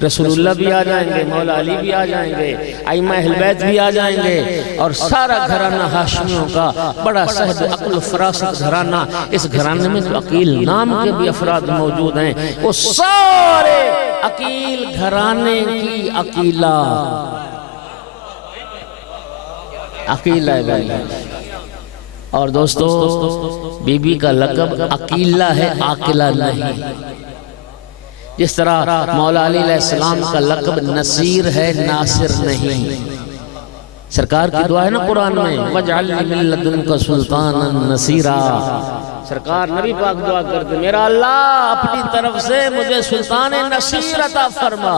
رسول اللہ بھی آ جائیں گے، مولا علی بھی آ جائیں گے، ائمہ اہل بیت بھی آ جائیں گے، اور سارا گھرانہ ہاشمیوں کا بڑا صاحب عقل و فراست گھرانہ۔ اس گھرانے میں تو عقیل نام کے بھی افراد موجود ہیں، وہ سارے عقیل گھرانے کی عقیلہ، عقیلہ ہے۔ اور دوستو، بی بی کا لقب عقیلہ ہے، عاقلہ نہیں۔ جس طرح مولا علی علیہ السلام کا لقب نصیر ہے، ناصر نہیں۔ سرکار کی دعا ہے نا قرآن میں، وَاجْعَلْنِي مِن لَّدُنْكَ سُلْطَانًا نَصِيرًا۔ سرکار نبی پاک دعا کرتے، میرا اللہ اپنی طرف سے مجھے سلطان نصیر عطا فرما۔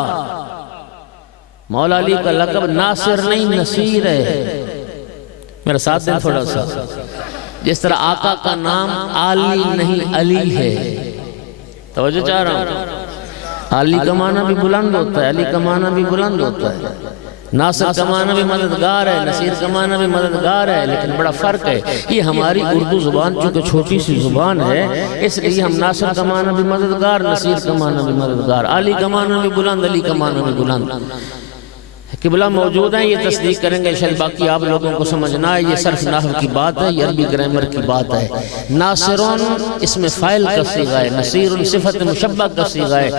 مولا علی کا لقب ناصر نہیں، نصیر ہے۔ میرا ساتھ دیں تھوڑا سا۔ جس طرح آقا کا نام علی نہیں، علی ہے، توجہ چاہ رہا ہوں۔ علی کا معنی بھی بلند ہوتا ہے، علی کا معنی بھی بلند ہوتا ہے، ناصر کا معنی بھی مددگار ہے، نصیر کا معنی بھی مددگار ہے، لیکن بڑا فرق ہے۔ یہ ہماری اردو زبان چونکہ چھوٹی سی زبان ہے، اس لیے ہم ناصر کا معنی بھی مددگار، نصیر کا معنی بھی مددگار، علی کا معنی بھی بلند، علی کا معنی بھی بلند۔ قبلہ موجود ہیں، یہ تصدیق کریں گے شاید، باقی آپ لوگوں کو سمجھنا ہے یہ صرف نحو کی بات ہے، یہ عربی گرامر کی بات ہے۔ ناصرون اس میں فاعل کا صیغہ ہے، نصیر صفت مشبہ کا صیغہ ہے،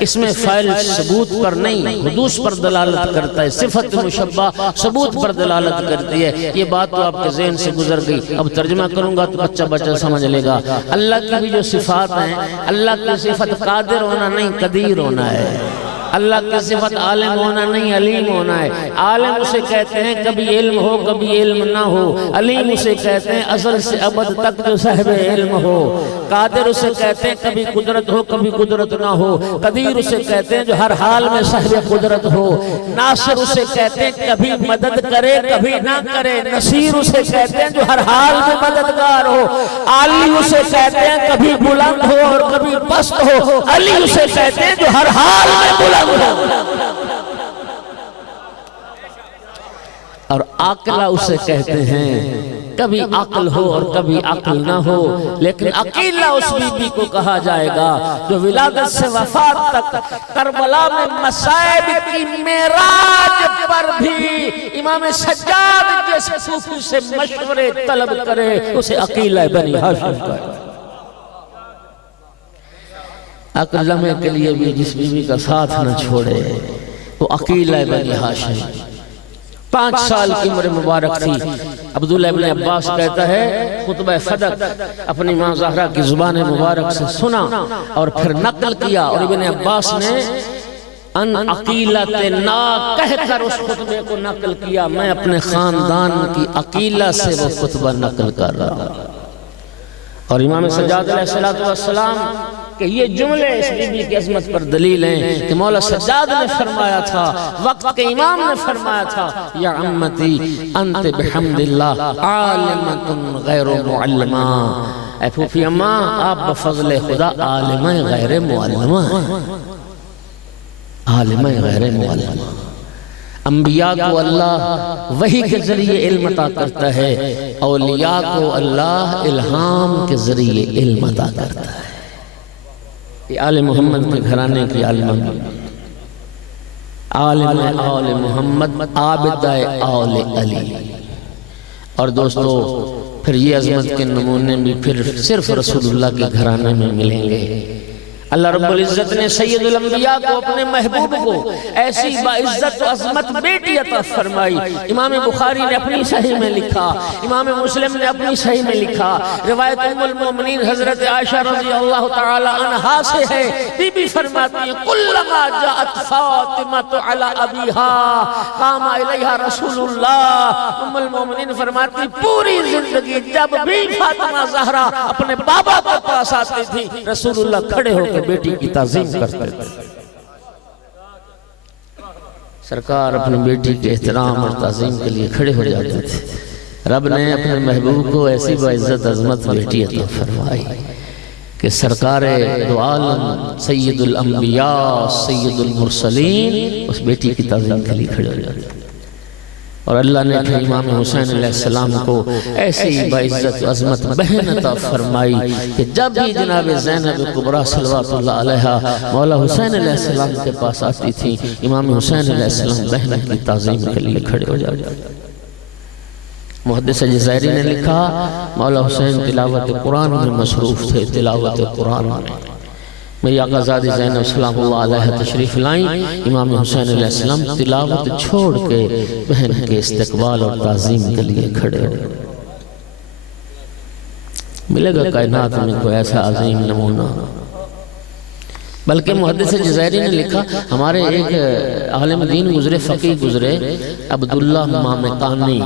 اس میں فاعل ثبوت پر نہیں حدوث پر دلالت کرتا ہے، صفت مشبہ ثبوت پر دلالت کرتی ہے۔ یہ بات تو آپ کے ذہن سے گزر گئی، اب ترجمہ کروں گا تو بچہ سمجھ لے گا۔ اللہ کی بھی جو صفات ہیں، اللہ کی صفت قادر ہونا نہیں قدیر ہونا ہے، اللہ کی صفت عالم ہونا نہیں علیم ہونا ہے۔ عالم اسے کہتے ہیں کبھی علم ہو کبھی علم نہ ہو، علیم اسے کہتے ہیں ازل سے ابد تک جو صاحب علم ہو، قادر اسے کہتے ہیں کبھی قدرت ہو کبھی قدرت نہ ہو، قدیر اسے کہتے ہیں جو ہر حال میں صاحب قدرت ہو، ناصر اسے کہتے ہیں کبھی مدد کرے کبھی نہ کرے، نصیر اسے کہتے ہیں جو ہر حال میں مددگار ہو، عالی اسے کہتے ہیں کبھی بلند ہو اور کبھی پست ہو، علی اسے کہتے ہیں جو ہر حال میں بلند اور عاقلہ اسے کہتے ہیں کبھی عقل ہو اور کبھی عقل نہ ہو، لیکن عقیلہ اس بی بی کو کہا جائے گا جو ولادت سے وفات تک کربلا میں مصائب کی معراج پر بھی امام سجاد جیسے صوفی سے مشورے طلب کرے، اسے عقیلہ بنی ہاشم کا ہے۔ عقل لمحے کے لیے بھی جس بیوی کا ساتھ نہ چھوڑے وہ عقیلہ بنی ہاشم۔ 5 سال کی عمر مبارک تھی، عبداللہ ابن عباس کہتا ہے خطبہ فدق اپنی ماں زہرا کی زبان مبارک سے سنا اور پھر نقل کیا، اور ابن عباس نے ان عقیلت نا کہہ کر اس خطبے کو نقل کیا۔ میں اپنے خاندان کی عقیلہ سے وہ خطبہ نقل کر رہا ہوں۔ اور امام سجاد علیہ السلام کہ یہ جملے اس بی بی کی عظمت پر دلیل ہیں کہ مولا سجاد نے فرمایا تھا، وقت کے امام نے فرمایا تھا، یا عمتی انت بحمد اللہ عالمت غیر معلمہ، اے پھوپھی اماں آپ بفضل خدا عالمہ غیر معلمہ ہیں، عالمہ غیر معلمہ۔ انبیاء کو اللہ وحی کے ذریعے علم عطا کرتا ہے، اولیاء کو اللہ الہام کے ذریعے علم عطا کرتا ہے۔ یہ آل محمد کے گھرانے کی عالم آل محمد عابدہ آل علی۔ اور دوستو پھر یہ عظمت کے نمونے بھی پھر صرف رسول اللہ کے گھرانے میں ملیں گے۔ اللہ رب العزت نے سید الانبیاء کو اپنے محبوب کو ایسی باعزت و عظمت بیٹی عطا فرمائی۔ امام بخاری نے اپنی صحیح میں لکھا، امام مسلم نے اپنی صحیح میں لکھا، روایت ام المومنین حضرت عائشہ رضی اللہ تعالی عنہا سے ہے، بی بی فرماتی ہیں کلما جاءت فاطمہ علی ابیہا قام الیہا رسول اللہ۔ ام المومنین فرماتی پوری زندگی جب بھی فاطمہ زہرا اپنے بابا کے پاس آتی تھی رسول اللہ کھڑے ہو کے بیٹی کی تعظیم کرتے تھے۔ سرکار اپنی بیٹی کے احترام اور تعظیم کے لیے کھڑے ہو جاتے تھے۔ رب نے اپنے محبوب کو ایسی باعزت عظمت بیٹی عطا فرمائی کہ سرکار دو عالم سید الانبیاء سید المرسلین اس بیٹی کی تعظیم کے لیے کھڑے ہو جاتے تھے۔ اور اللہ نے پھر امام حسین علیہ السلام کو ایسی باعزت و عظمت بہن عطا فرمائی کہ جب بھی جناب زینب کبریٰ صلوات اللہ علیہا مولا حسین علیہ السلام کے پاس آتی تھی، امام حسین علیہ السلام بہن کی تعظیم کے لیے کھڑے ہو جاتے۔ محدث جزائری نے لکھا مولا حسین تلاوت قرآن میں مصروف تھے، تلاوت قرآن میں۔ میری آقا زادی زینب سلام اللہ علیہ تشریف لائیں، امام حسین علیہ السلام تلاوت چھوڑ کے بہن کے استقبال اور تعظیم کے لیے کھڑے ہو۔ ملے گا کائنات میں کوئی ایسا عظیم نمونہ؟ بلکہ محدث جزائری نے لکھا ہمارے ایک عالم دین گزرے، فقیہ گزرے، عبداللہ مامقانی،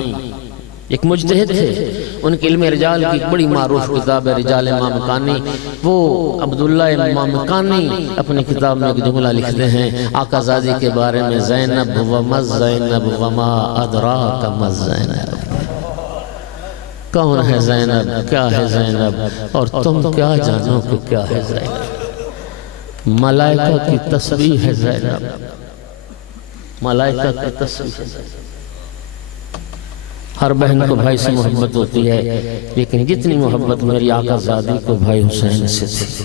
ایک مجتہد تھے، ان کے علم رجال کی بڑی معروف کتاب ہے رجال مامقانی۔ وہ عبداللہ مامقانی اپنی کتاب میں ایک جملہ لکھتے ہیں آقا زادی کے بارے میں، زینب ومز زینب وما ادراک مز زینب، کون ہے زینب، کیا ہے زینب، اور تم کیا جانو کہ کیا ہے زینب، ملائکہ کی تسبیح ہے زینب، ملائکہ کی تسبیح ہے زینب۔ ہر بہن کو بھائی سے محبت ہوتی ہے، لیکن جتنی محبت میری آقا زادی کو بھائی حسین سے تھی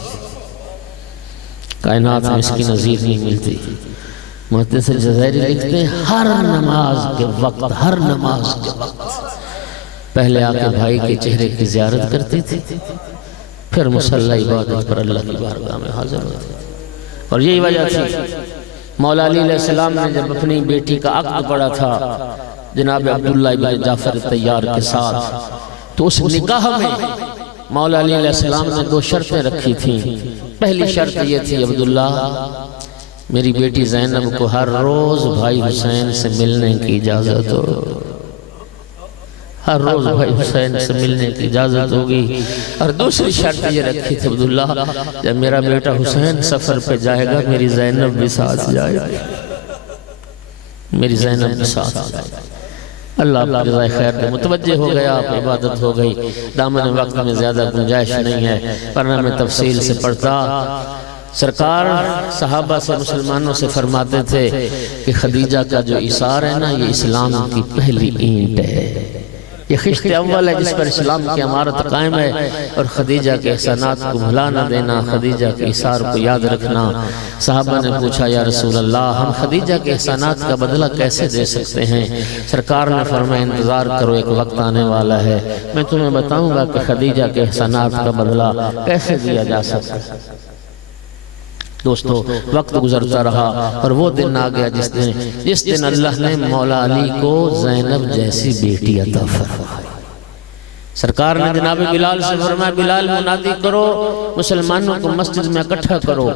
کائنات میں اس کی نظیر نہیں ملتی۔ محدث جزائری لکھتے ہیں ہر نماز کے وقت پہلے آ کے بھائی کے چہرے کی زیارت کرتی تھی، پھر مصلی عبادت پر اللہ کی بارگاہ میں حاضر ہوتی تھی۔ اور یہی وجہ تھی مولا علی علیہ السلام نے جب اپنی بیٹی کا عقد پڑا تھا جناب عبداللہ ابن جعفر طیار کے ساتھ، تو اس نکاح میں مولا علی علیہ السلام نے 2 شرطیں رکھی تھیں۔ پہلی شرط یہ تھی، عبداللہ میری بیٹی زینب کو ہر روز بھائی حسین سے ملنے کی اجازت ہو، ہر روز بھائی حسین سے ملنے کی اجازت ہوگی۔ اور دوسری شرط یہ رکھی تھی، عبداللہ جب میرا بیٹا حسین سفر پہ جائے گا میری زینب بھی ساتھ جائے گی، میری زینب بھی ساتھ جائے گی۔ اللہ آپ جزائے خیر دے، متوجہ ہو گیا، آپ عبادت ہو گئی۔ دامن وقت میں زیادہ گنجائش نہیں ہے ورنہ میں تفصیل سے پڑھتا۔ سرکار صحابہ سے مسلمانوں سے فرماتے تھے کہ خدیجہ کا جو ایثار ہے نا، یہ اسلام کی پہلی اینٹ ہے، یہ خشت اول ہے جس پر اسلام کی عمارت قائم ہے۔ اور خدیجہ کے احسانات کو بھلا نہ دینا، خدیجہ کے ایثار کو یاد رکھنا۔ صحابہ نے پوچھا یا رسول اللہ ہم خدیجہ کے احسانات کا بدلہ کیسے دے سکتے ہیں؟ سرکار نے فرمایا انتظار کرو، ایک وقت آنے والا ہے میں تمہیں بتاؤں گا کہ خدیجہ کے احسانات کا بدلہ کیسے دیا جا سکتا ہے۔ دوستو وقت گزرتا رہا اور وہ دن آ گیا جس دن اللہ نے مولا علی کو زینب جیسی بیٹی عطا فرمائی۔ سرکار نے جناب بلال سے فرمایا بلال منادی کرو، مسلمانوں کو مسجد میں اکٹھا کرو۔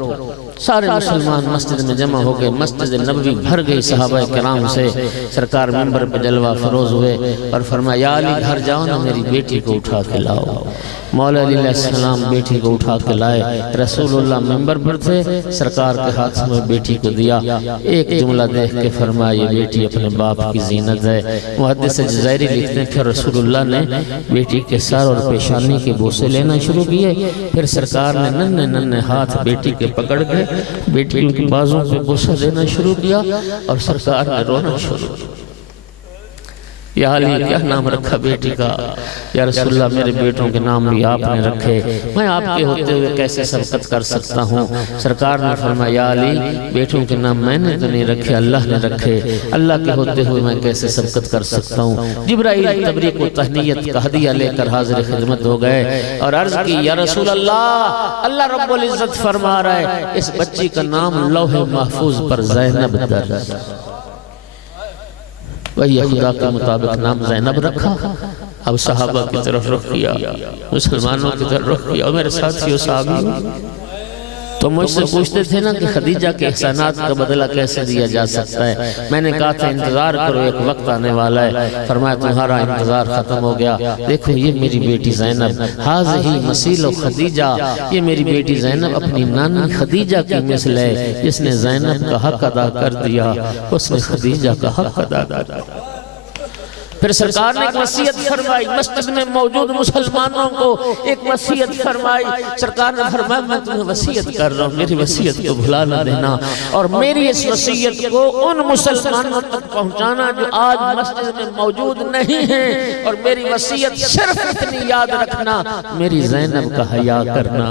سارے مسلمان مسجد میں جمع ہو گئے، مسجد نبوی بھر گئی صحابہ کرام سے۔ سرکار منبر پہ جلوہ فروز ہوئے اور فرمایا یا علی گھر جاؤ نا، میری بیٹی کو اٹھا کے لاؤ۔ مولا علی علیہ السلام بیٹی کو اٹھا کے لائے، رسول اللہ منبر پر تھے، سرکار کے ہاتھ میں بیٹی کو دیا۔ ایک جملہ دیکھ کے فرمایا یہ بیٹی اپنے باپ کی زینت ہے۔ محدث جزائری لکھتے ہیں پھر رسول اللہ نے بیٹی کے سر اور پیشانی کے بوسے لینا شروع کیے، پھر سرکار نے ننھے ننھے ہاتھ بیٹی کے پکڑ کے بیٹی کی بازوں پہ بوسہ دینا شروع کیا اور سرکار نے رونا شروع کیا۔ یا علی کیا نام رکھا بیٹی کا؟ یا رسول اللہ میرے بیٹوں کے نام بھی آپ نے رکھے، میں آپ کے ہوتے ہوئے کیسے سبقت کر سکتا ہوں؟ سرکار نے فرمایا یا علی بیٹوں کے نام میں نے تو نہیں رکھے، اللہ نے رکھے، اللہ کے ہوتے ہوئے میں کیسے سبقت کر سکتا ہوں؟ جبرائیل تبریک و تہنیت کا ہدیہ لے کر حاضر خدمت ہو گئے اور عرض کی یا رسول اللہ اللہ رب العزت فرما رہا ہے اس بچی کا نام لوح محفوظ پر زینب درج، وہی خدا کے مطابق نام زینب رکھا۔ اب صحابہ کی طرف رخ کیا، مسلمانوں کی طرف رخ کیا، اور میرے ساتھیوں صحابی تو مجھ سے پوچھتے تھے نا کہ خدیجہ کے احسانات کا بدلہ کیسے دیا جا سکتا ہے؟ میں نے کہا تھا انتظار کرو، ایک وقت آنے والا ہے۔ فرمایا تمہارا انتظار ختم ہو گیا، دیکھو یہ میری بیٹی زینب، حاضہی مسیل و خدیجہ، یہ میری بیٹی زینب اپنی نانی خدیجہ کی مثل ہے، جس نے زینب کا حق ادا کر دیا اس نے خدیجہ کا حق ادا کر دیا۔ پھر سرکار نے ایک وصیت فرمائی، مسجد میں موجود مسلمانوں کو ایک وصیت فرمائی۔ سرکار نے فرمایا میں تمہیں وصیت کر رہا ہوں، میری وصیت کو بھلا نہ دینا، اور میری اس وصیت کو ان مسلمانوں تک پہنچانا جو آج مسجد میں موجود نہیں ہیں، اور میری وصیت صرف اتنی یاد رکھنا، میری زینب کا حیا کرنا،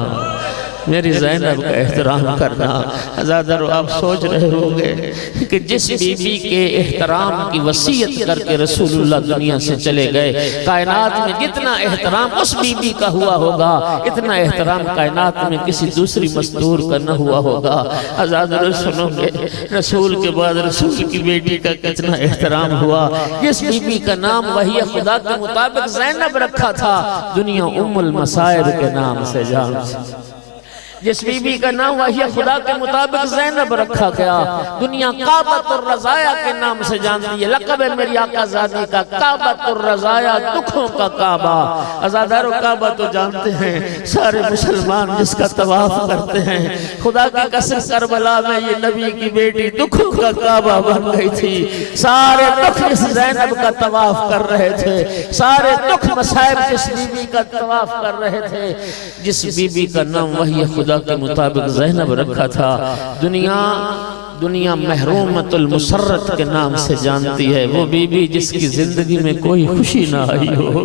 میری زینب کا احترام کرنا۔ حضرات آپ سوچ رہے ہوگے کہ جس بی بی کے احترام کی وصیت کر کے رسول اللہ دنیا سے چلے گئے، کائنات میں جتنا احترام اس بی بی کا ہوا ہوگا اتنا احترام کائنات میں کسی دوسری مستور کا نہ ہوا ہوگا۔ حضرات سنو گے رسول کے بعد رسول کی بیٹی کا کتنا احترام ہوا۔ جس بی بی کا نام وحی خدا کے مطابق زینب رکھا تھا، دنیا ام المصائب کے نام سے جانتی، جس بی بی کا نام وحی خدا کے مطابق زینب رکھا گیا، دنیا کعبۃ الرضایا کے نام سے جانتی ہے۔ لقب ہے میری آقا زادی کا کعبۃ الرضایا، دکھوں کا کعبہ۔ عزادارو کعبہ تو جانتے ہیں سارے مسلمان جس کا طواف کرتے ہیں۔ خدا کی قسم کربلا میں یہ نبی کی بیٹی دکھوں کا کعبہ بن گئی تھی، سارے دکھ اس زینب کا طواف کر رہے تھے، سارے دکھ مصائب جس بی بی کا طواف کر رہے تھے۔ جس بی بی کا نام وحی خدا کے مطابق زینب رکھا تھا، دنیا محرومت المسرت کے نام سے جانتی ہے۔ وہ بی بی جس کی زندگی میں کوئی خوشی نہ آئی ہو،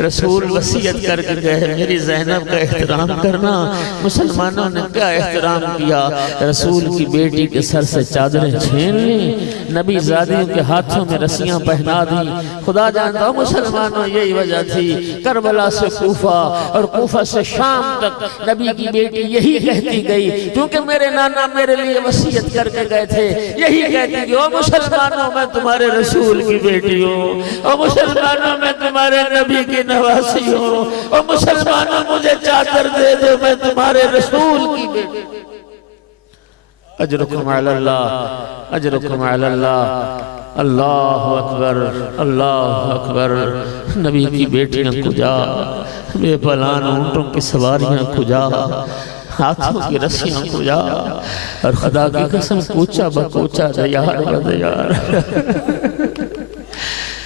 رسول وصیت کر کے گئے میری زینب کا احترام کرنا۔ مسلمانوں نے کیا احترام کیا؟ رسول کی بیٹی کے سر سے چادریں چھین لی، نبی زادیوں کے ہاتھوں میں رسیاں پہنا دی۔ خدا جانتا ہوں مسلمانوں یہی وجہ تھی، کربلا سے کوفہ اور کوفہ سے شام تک نبی کی بیٹی یہی کہتی گئی، کیونکہ میرے نانا میرے لیے وصیت کر کے گئے تھے، یہی کہتی کہ او مسلمانوں میں تمہارے رسول کی بیٹی ہوں، او مسلمانوں میں تمہارے نبی کی نواسی ہوں، او مسلمانوں مجھے چادر دے دو میں تمہارے رسول کی بیٹی ہوں۔ اجرکم علی اللہ، اجرکم علی اللہ، اللہ اکبر، اللہ اکبر۔ نبی کی بیٹیاں کجا، بے پلان اونٹوں کی سواریاں کجا، ہاتھوں کی رسیاں کجا، اور خدا کی قسم کوچا بکوچا دیار بدیار۔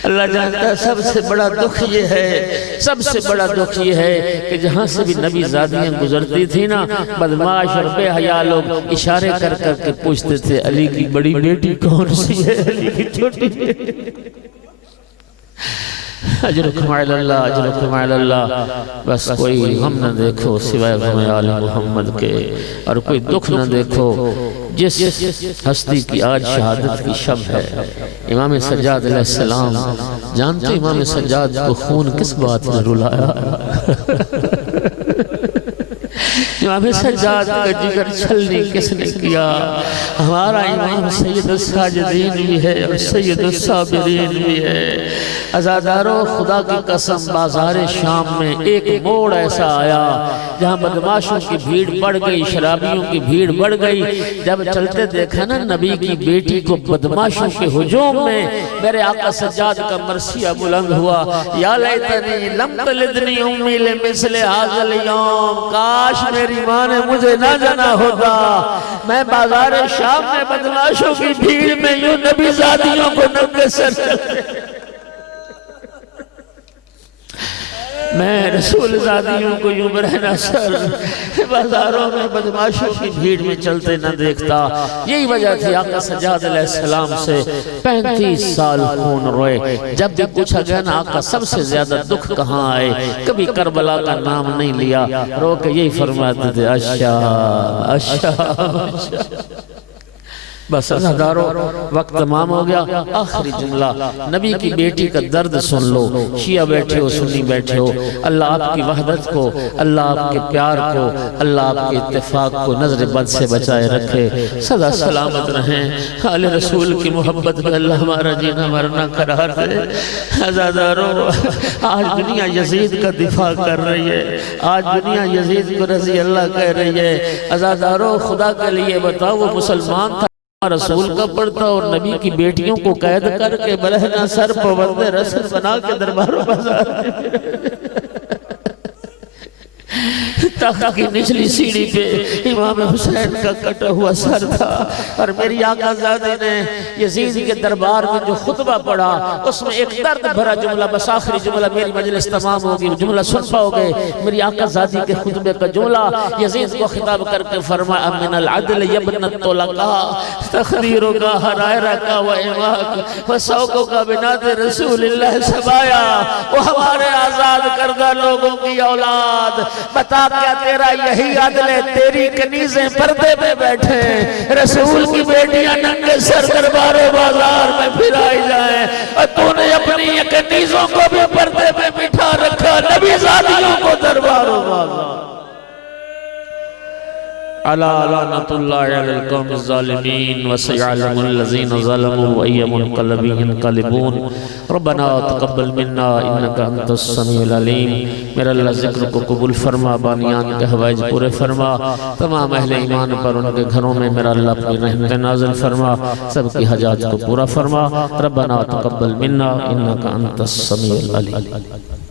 اللہ جانتا ہے سب سے بڑا دکھ یہ ہے، سب سے بڑا دکھ یہ ہے کہ جہاں سے بھی نبی زادیاں گزرتی تھی نا، بدمعاش اور بے حیا لوگ اشارے کر کر کے پوچھتے تھے علی کی بڑی بیٹی کون سی ہے، علی کی چھوٹی بیٹی۔ اجرکم علی اللہ، اجرکم علی اللہ۔ بس کوئی غم نہ دیکھو سوائے غم آل محمد کے، اور کوئی دکھ نہ دیکھو جس ہستی کی آج شہادت کی شب ہے۔ امام سجاد علیہ السلام، جانتے امام سجاد کو خون کس بات نے رلایا؟ امام سجاد کا جگر چھلنی کس نے کیا؟ ہمارا امام سید الساجدین بھی ہے اور سید الصابرین بھی ہے۔ عزادارو خدا کی قسم بازار شام میں ایک موڑ ایسا آیا جہاں بدماشوں کی بھیڑ بڑھ گئی، شرابیوں کی بھیڑ بڑھ گئی۔ جب چلتے دیکھا نا نبی کی بیٹی کو بدماشوں کے ہجوم میں، میرے آقا سجاد کا مرثیہ بلند ہوا، یا لیتنی لم تلدنی امی لمثل ھذا اليوم، کاش میری ماں نے مجھے نہ جانا ہوتا، میں بازار شام میں بدماشوں کی بھیڑ میں یوں نبی زادیوں کو ننگے سر چلتے، میں رسول زادیوں کو یوں برہنہ سر بازاروں میں بدماشوں کی بھیڑ میں چلتے نہ دیکھتا۔ یہی وجہ تھی آقا سجاد علیہ السلام سے 35 سال خون روئے۔ جب بھی پوچھا گیا نا آقا سب سے زیادہ دکھ کہاں آئے، کبھی کربلا کا نام نہیں لیا، رو کے یہی فرماتے تھے الشام الشام۔ بس عزادارو وقت تمام ہو گیا، آخری جملہ، نبی کی بیٹی کا درد سن لو، شیعہ بیٹھے ہو سنی بیٹھے ہو، اللہ آپ کی وحدت کو، اللہ آپ کے پیار کو، اللہ آپ کے اتفاق کو نظر بد سے بچائے رکھے، سدا سلامت رہیں، آل رسول کی محبت میں اللہ ہمارا جینا مرنا قرار دے۔ عزادارو آج دنیا یزید کا دفاع کر رہی ہے، آج دنیا یزید کو رضی اللہ کہہ رہی ہے۔ عزادارو خدا کے لیے بتاؤ وہ مسلمان تھا رسول کا پڑھتا اور نبی کی بیٹیوں کو قید کر کے برہنہ سر پابند رسل بنا کے دربار و بازار تخت کی نچلی سیڑھی پہ امام حسین کا کٹا ہوا سر تھا، اور میری آقا زادی نے یزید کے دربار میں جو خطبہ پڑھا اس میں ایک درد بھرا جملہ، بس آخری جملہ میری مجلس تمام ہوگی، جملہ سن پاؤ گے، میری آقا زادی کے خطبے کا جملہ یزید کو خطاب کر کے فرمایا من العدل یبن الطلقاء تخدیرک حرائرک و اماک و سوکک بنات رسول اللہ سبایا، وہ ہمارے آزاد کردہ لوگوں کی اولاد، بتا کیا تیرا یہی عدل ہے، تیری کنیزیں پردے پہ بیٹھے، رسول کی بیٹیاں ننگے سر دربار و بازار میں پھرائی جائیں، اور تو نے اپنی کنیزوں کو بھی پردے پہ بٹھا رکھا، نبی زادیوں کو دربار و بازار۔ علی لعنت اللہ علی القوم الظالمین وسيعلم الذين ظلموا وأي منقلب ينقلبون ربنا تقبل منا انك انت السميع العليم۔ میرا اللہ ذکر کو قبول فرما، بانیان کے حوائج پورے فرما، تمام اہل ایمان پر ان کے گھروں میں میرا اللہ اپنی رحمت نازل فرما، سب کی حاجات کو پورا فرما۔ ربنا تقبل منا انك انت السميع العليم۔